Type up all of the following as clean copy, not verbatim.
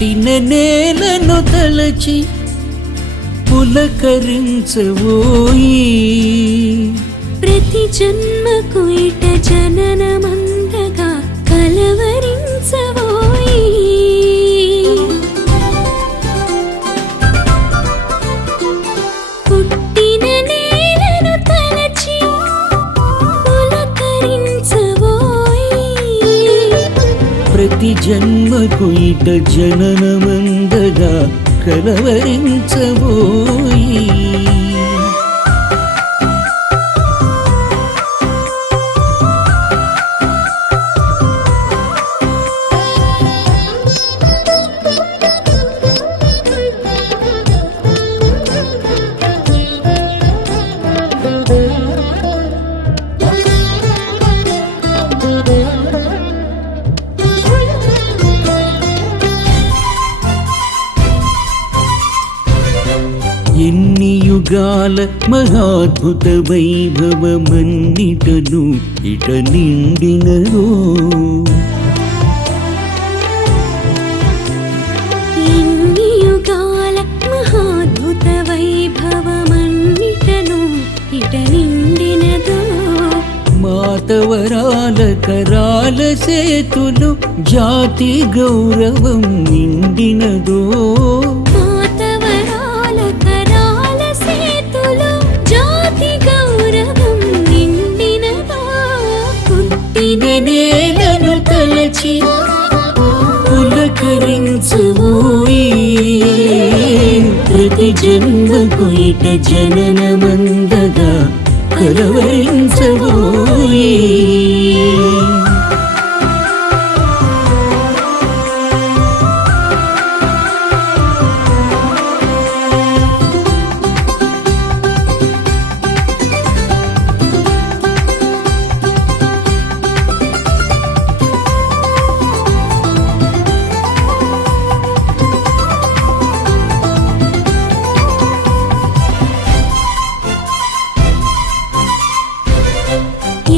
పుట్టిన నేలను తలచి పులకరించవోయి ప్రతి జన్మకు ఇట జననమందగా కలవరించవోయి పుట్టిన నేలను తలచి పులకరించవోయి ప్రతి జన్మకు ఇట జననమందగా కలవరించవోయి ఎన్ని యుగాల మహాద్భుత వైభవమన్నిటను ఇట నిండినదో ఎన్ని యుగాల మహాద్భుత వైభవమన్నిటను ఇట నిండినదో మాతవరాల కరాల సేతులు జాతి గౌరవం నిండినదో నేలను తలచి పులకరించవోయి ప్రతి జన్మకు ఇట జననమందగా కలవరించవోయి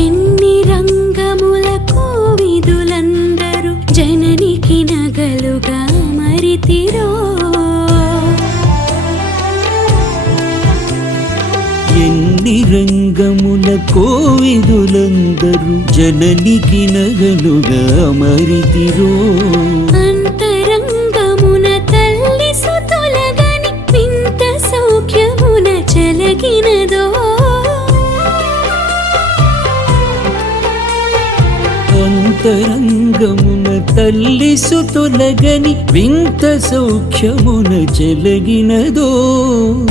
ఎన్ని రంగములకు విధులందరూ జననికి నగలుగా మరితిరో ఎన్ని రంగముల కోవిదులందరూ జననికి నగలుగా మరితిరో అంతరంగమున తల్లి సుతులగని వింత సౌఖ్యమున చెలగినదో అంతరంగమున తల్లి సుతులగని వింత సౌఖ్యమున చెలగినదో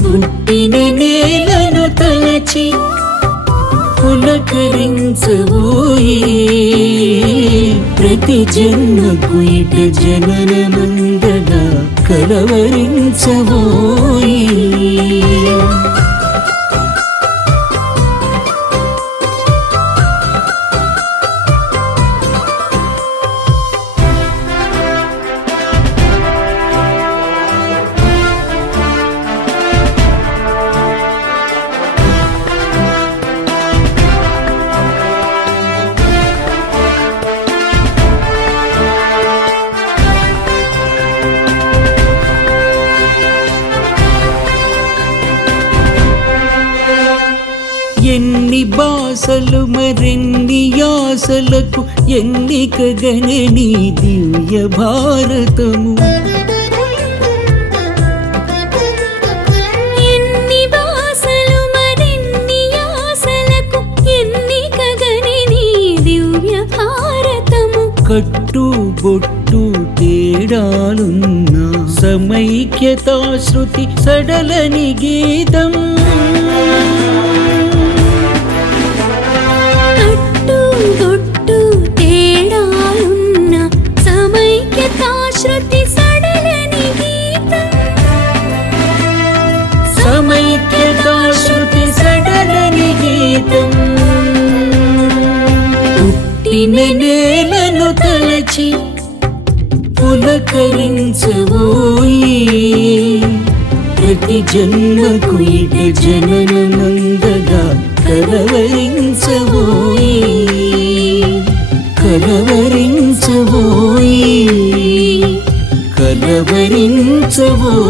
పుట్టిన నేలను తలచి పులకరించవోయి ప్రతి జన్మకు ఇట జననమందగా కలవరించవోయి ఎన్ని బాసలు మరెన్ని యాసలకు ఎన్నికగనని దివ్య భారతము ఎన్ని బాసలు మరెన్ని యాసలకు ఎన్నికగనని దివ్య భారతము కట్టు బొట్టు తేడాలున్నా సమైక్యతా శృతి సడలని గీతం గొట్టు తేడాలున్న సమైక్యతా శృతి సడలని గీతం సమైక్యతా శృతి సడలని గీతం పుట్టిన నేలను తలచి పులకరించవోయి ప్రతి జన్మకు ఇట జననమందగా కలవరించవోయి కలవరించవోయి కలవరించవోయి మనసవోయి